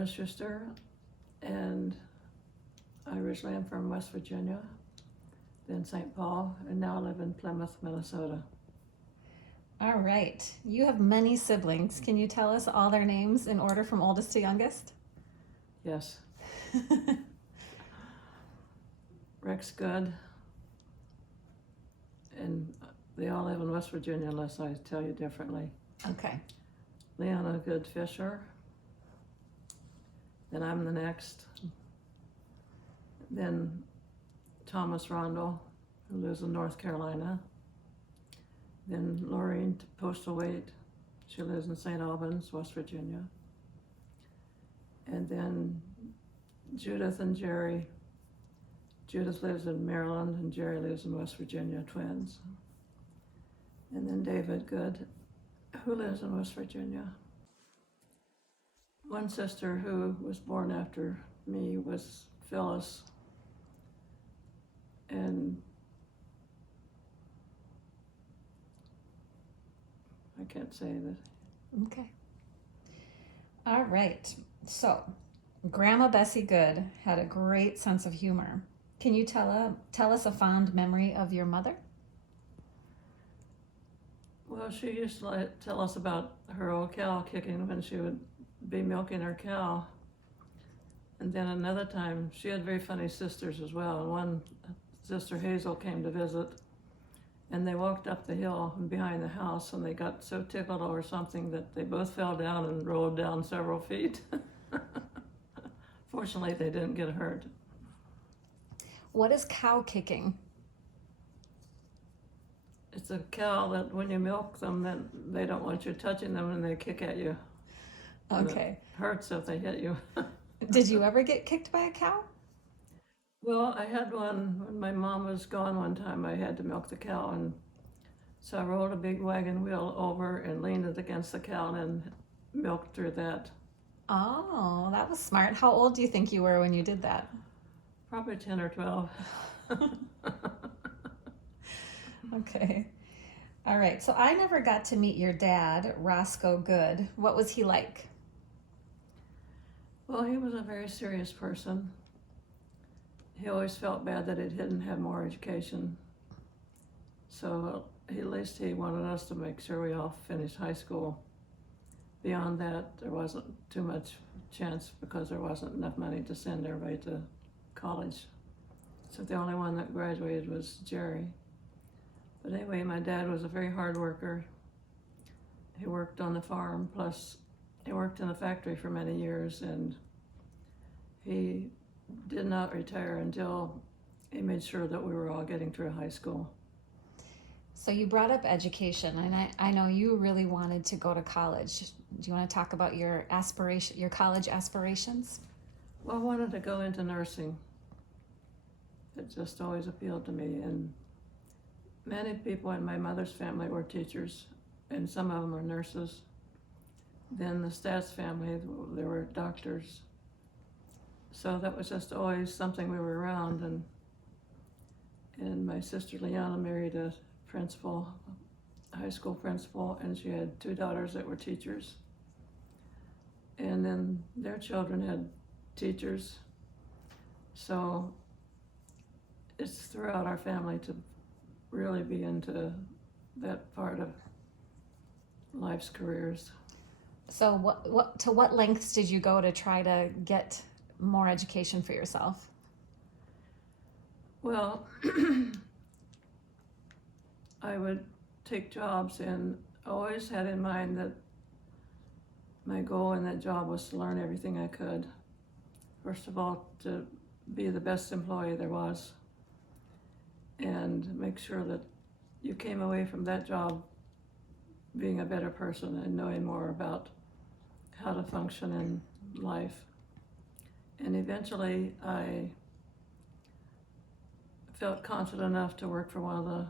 Loretta Schuster, and I originally am from West Virginia, then St. Paul, and now I live in Plymouth, Minnesota. All right. You have many siblings. Can you tell us all their names in order from oldest to youngest? Yes. Rex Good, and they all live in West Virginia unless I tell you differently. Okay. Leona Good Fisher, then I'm the next. Then Thomas Rondell, who lives in North Carolina. Then Lorraine Postlewaite, she lives in St. Albans, West Virginia. And then Judith and Jerry. Judith lives in Maryland and Jerry lives in West Virginia, twins. And then David Good, who lives in West Virginia. One sister who was born after me was Phyllis. And I can't say that. Okay. All right. So, Grandma Bessie Good had a great sense of humor. Can you tell us a fond memory of your mother? Well, she used to tell us about her old cow kicking when she would be milking her cow. And then another time, she had very funny sisters as well. And one sister, Hazel, came to visit, and they walked up the hill behind the house, and they got so tickled over something that they both fell down and rolled down several feet. Fortunately, they didn't get hurt. What is cow kicking? It's a cow that when you milk them, then they don't want you touching them and they kick at you. Okay. It hurts if they hit you. Did you ever get kicked by a cow? Well, I had one when my mom was gone one time. I had to milk the cow, and so I rolled a big wagon wheel over and leaned it against the cow and then milked through that. Oh, that was smart. How old do you think you were when you did that? Probably 10 or 12. Okay. All right. So I never got to meet your dad, Roscoe Good. What was he like? Well, he was a very serious person. He always felt bad that he didn't have more education. So at least he wanted us to make sure we all finished high school. Beyond that, there wasn't too much chance because there wasn't enough money to send everybody to college. So the only one that graduated was Jerry. But anyway, my dad was a very hard worker. He worked on the farm, plus he worked in the factory for many years, and he did not retire until he made sure that we were all getting through high school. So you brought up education, and I know you really wanted to go to college. Do you want to talk about your college aspirations? Well, I wanted to go into nursing. It just always appealed to me, and many people in my mother's family were teachers, and some of them were nurses. Then the Stats family, there were doctors. So that was just always something we were around, and my sister Leona married a principal, high school principal, and she had two daughters that were teachers. And then their children had teachers. So it's throughout our family to really be into that part of life's careers. So what lengths did you go to try to get more education for yourself? Well, I would take jobs and always had in mind that my goal in that job was to learn everything I could. First of all, to be the best employee there was, and make sure that you came away from that job being a better person and knowing more about how to function in life. And eventually I felt confident enough to work for one of the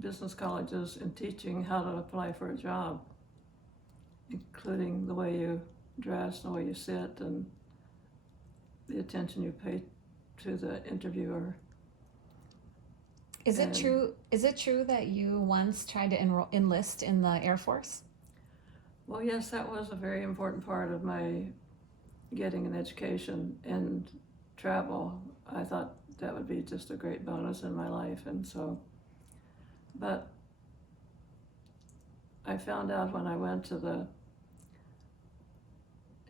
business colleges in teaching how to apply for a job, including the way you dress, the way you sit, and the attention you pay to the interviewer. Is it true that you once tried to enlist in the Air Force? Well, yes, that was a very important part of my getting an education and travel. I thought that would be just a great bonus in my life, and so, but I found out when I went to the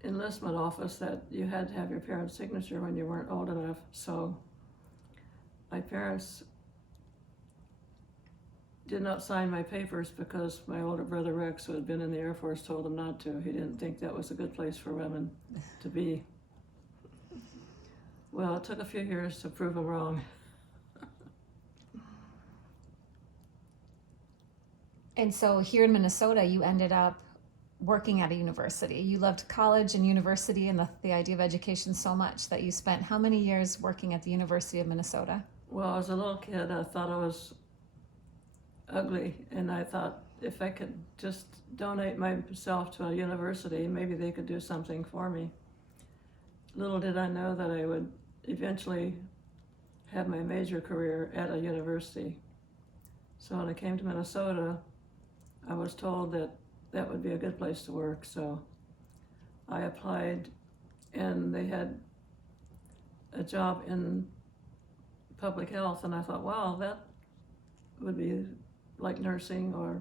enlistment office that you had to have your parents' signature when you weren't old enough. So my parents did not sign my papers because my older brother Rex, who had been in the Air Force, told them not to. He didn't think that was a good place for women to be. Well, it took a few years to prove them wrong. And so here in Minnesota, you ended up working at a university. You loved college and university and the idea of education so much that you spent how many years working at the University of Minnesota? Well, as a little kid, I thought I was ugly, and I thought if I could just donate myself to a university, maybe they could do something for me. Little did I know that I would eventually have my major career at a university. So when I came to Minnesota, I was told that that would be a good place to work, so I applied, and they had a job in public health, and I thought, wow, that would be like nursing or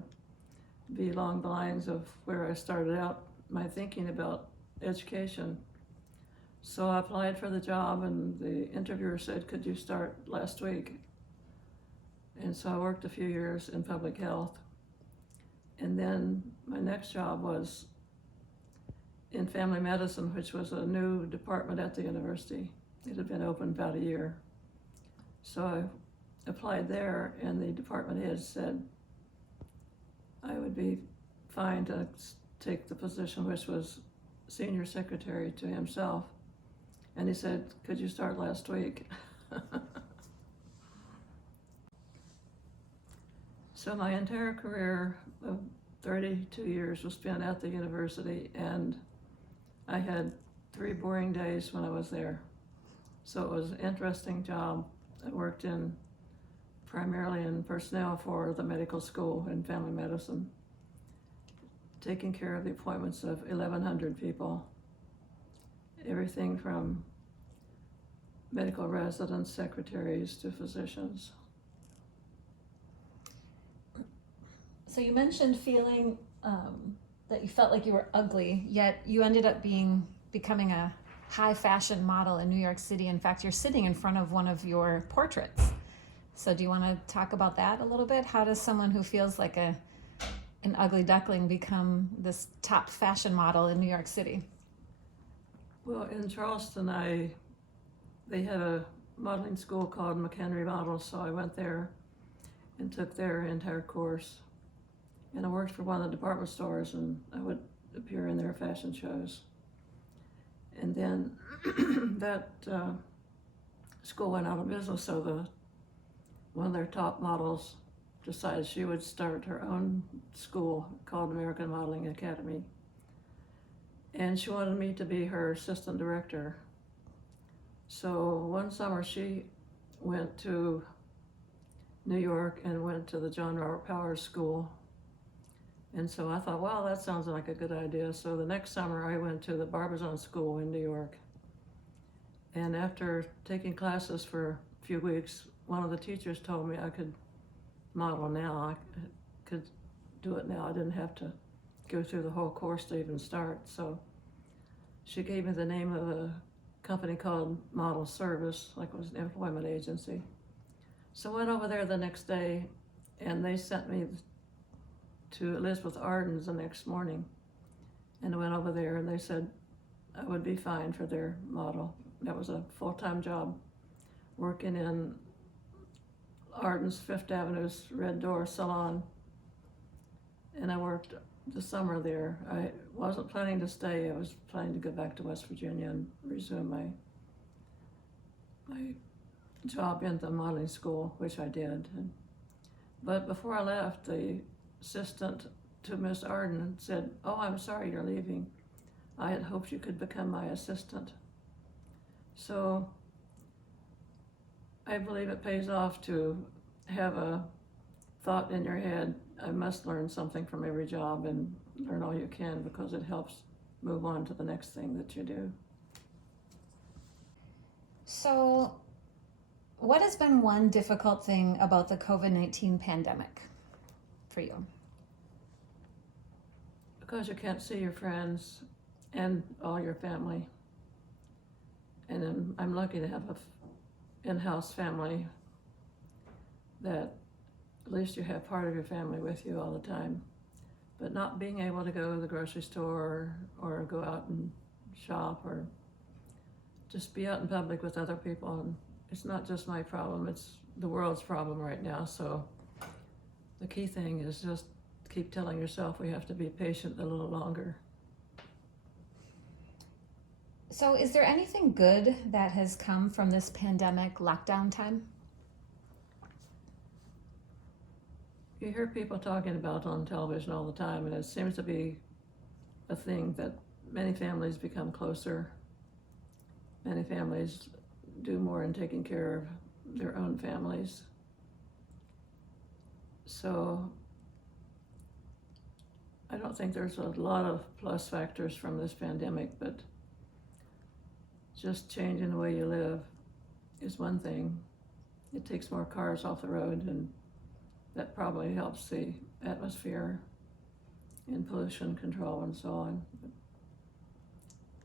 be along the lines of where I started out my thinking about education. So I applied for the job, and the interviewer said, could you start last week? And so I worked a few years in public health. And then my next job was in family medicine, which was a new department at the university. It had been open about a year. So I applied there, and the department head said I would be fine to take the position, which was senior secretary to himself. And he said, could you start last week? So my entire career of 32 years was spent at the university, and I had 3 boring days when I was there. So it was an interesting job. I worked primarily in personnel for the medical school in family medicine, taking care of the appointments of 1,100 people. Everything from medical residents, secretaries, to physicians. So you mentioned feeling that you felt like you were ugly, yet you ended up becoming a high fashion model in New York City. In fact, you're sitting in front of one of your portraits. So do you want to talk about that a little bit? How does someone who feels like an ugly duckling become this top fashion model in New York City? Well, in Charleston, they had a modeling school called McHenry Models, so I went there and took their entire course. And I worked for one of the department stores, and I would appear in their fashion shows. And then that school went out of business, so one of their top models decided she would start her own school called American Modeling Academy. And she wanted me to be her assistant director. So one summer she went to New York and went to the John Robert Powers School. And so I thought, wow, that sounds like a good idea. So the next summer I went to the Barbizon School in New York. And after taking classes for a few weeks, one of the teachers told me I could model now. I could do it now. I didn't have to go through the whole course to even start. So she gave me the name of a company called Model Service, like it was an employment agency. So I went over there the next day, and they sent me to Elizabeth Arden's the next morning. And I went over there, and they said I would be fine for their model. That was a full-time job, working in Arden's Fifth Avenue's Red Door Salon. And I worked the summer there. I wasn't planning to stay. I was planning to go back to West Virginia and resume my job in the modeling school, which I did. But before I left, the assistant to Miss Arden said, "Oh, I'm sorry you're leaving. I had hoped you could become my assistant." So I believe it pays off to have a thought in your head, I must learn something from every job, and learn all you can, because it helps move on to the next thing that you do. So, what has been one difficult thing about the COVID-19 pandemic for you? Because you can't see your friends and all your family. And then I'm lucky to have a in-house family that at least you have part of your family with you all the time. But not being able to go to the grocery store or go out and shop or just be out in public with other people. And it's not just my problem, it's the world's problem right now. So the key thing is just keep telling yourself we have to be patient a little longer. So, is there anything good that has come from this pandemic lockdown time? You hear people talking about on television all the time, and it seems to be a thing that many families become closer. Many families do more in taking care of their own families. So I don't think there's a lot of plus factors from this pandemic, but just changing the way you live is one thing. It takes more cars off the road, and that probably helps the atmosphere and pollution control and so on.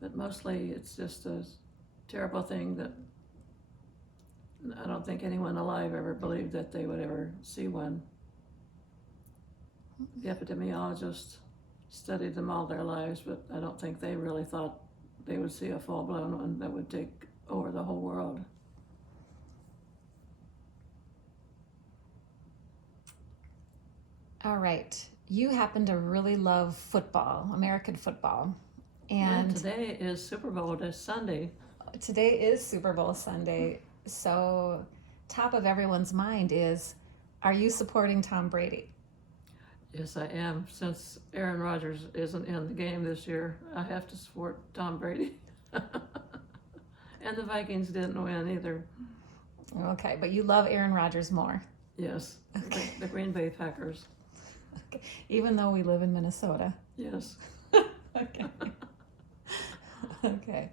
But mostly it's just a terrible thing that I don't think anyone alive ever believed that they would ever see one. The epidemiologists studied them all their lives, but I don't think they really thought they would see a full-blown one that would take over the whole world. All right. You happen to really love football, American football. And today is Super Bowl this Sunday. Today is Super Bowl Sunday. So, top of everyone's mind is, are you supporting Tom Brady? Yes, I am. Since Aaron Rodgers isn't in the game this year, I have to support Tom Brady. And the Vikings didn't win either. Okay, but you love Aaron Rodgers more. Yes, Okay. the Green Bay Packers. Okay. Even though we live in Minnesota. Yes. Okay. Okay.